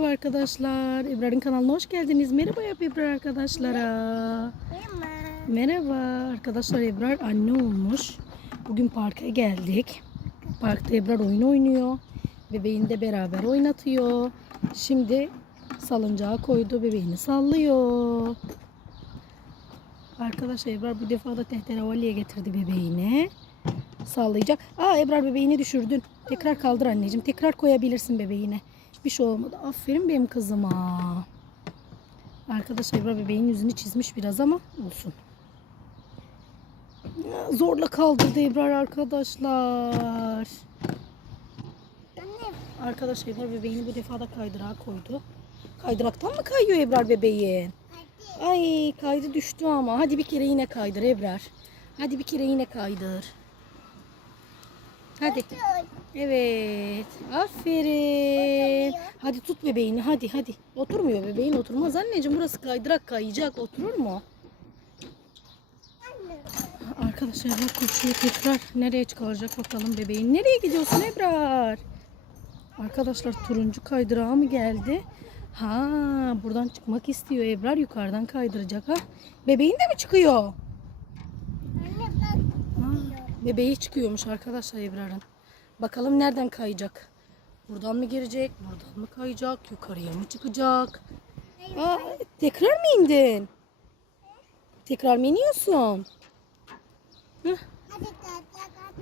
Merhaba arkadaşlar. İbrahim kanalına hoş geldiniz. Merhaba yap İbrahim arkadaşlara. Merhaba arkadaşlar. Ebrar anne olmuş. Bugün parka geldik. Parkta Ebrar oyun oynuyor. Bebeğini de beraber oynatıyor. Şimdi salıncağa koydu. Bebeğini sallıyor. Arkadaşlar Ebrar bu defa da tehterevalliye getirdi bebeğini. Sallayacak. Aa Ebrar bebeğini düşürdün. Tekrar kaldır anneciğim. Tekrar koyabilirsin bebeğine. Bir şey olmadı. Aferin benim kızıma. Arkadaşlar Ebrar bebeğin yüzünü çizmiş biraz ama olsun. Zorla kaldırdı Ebrar arkadaşlar. Arkadaşlar Ebrar bebeğini bu defa da kaydırağa koydu. Kaydıraktan mı kayıyor Ebrar bebeğin? Ay kaydı düştü ama. Hadi bir kere yine kaydır Ebrar. Hadi bir kere yine kaydır. Hadi. Evet. Aferin. Hadi tut bebeğini. Hadi hadi. Oturmuyor bebeğin. Oturmaz anneciğim. Burası kaydırak kayacak. Oturur mu? Arkadaşlar Ebrar koşuyor tekrar. Nereye çıkaracak bakalım bebeğin. Nereye gidiyorsun Ebrar? Arkadaşlar turuncu kaydırağa mı geldi? Ha, buradan çıkmak istiyor Ebrar. Yukarıdan kaydıracak ha. Bebeğin de mi çıkıyor? Bebeği çıkıyormuş arkadaşlar Ebrar'ın. Bakalım nereden kayacak? Buradan mı girecek? Buradan mı kayacak? Yukarıya mı çıkacak? Aa, tekrar mı indin? Tekrar mı iniyorsun?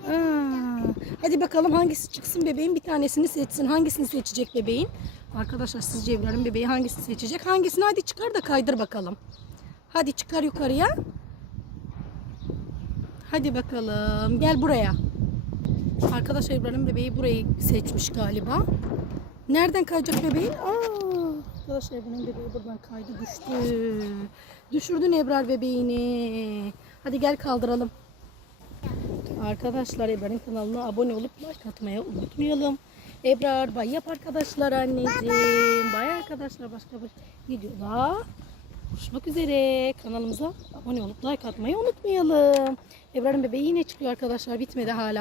Aa, hadi bakalım hangisi çıksın bebeğin bir tanesini seçsin. Hangisini seçecek bebeğin? Arkadaşlar sizce Ebrar'ın bebeği hangisini seçecek? Hangisini hadi çıkar da kaydır bakalım. Hadi çıkar yukarıya. Hadi bakalım. Gel buraya. Arkadaşlar Ebrar'ın bebeği burayı seçmiş galiba. Nereden kayacak bebeğin? Aa, arkadaşlar Ebrar'ın bebeği buradan kaydı düştü. Düşürdün Ebrar bebeğini. Hadi gel kaldıralım. Arkadaşlar Ebrar'ın kanalına abone olup like atmayı unutmayalım. Ebrar bay yap arkadaşlar anneciğim. Bay arkadaşlar başka bir videoda buluşmak üzere. Kanalımıza abone olup like atmayı unutmayalım. Ebrar'ın bebeği yine çıkıyor arkadaşlar. Bitmedi hala.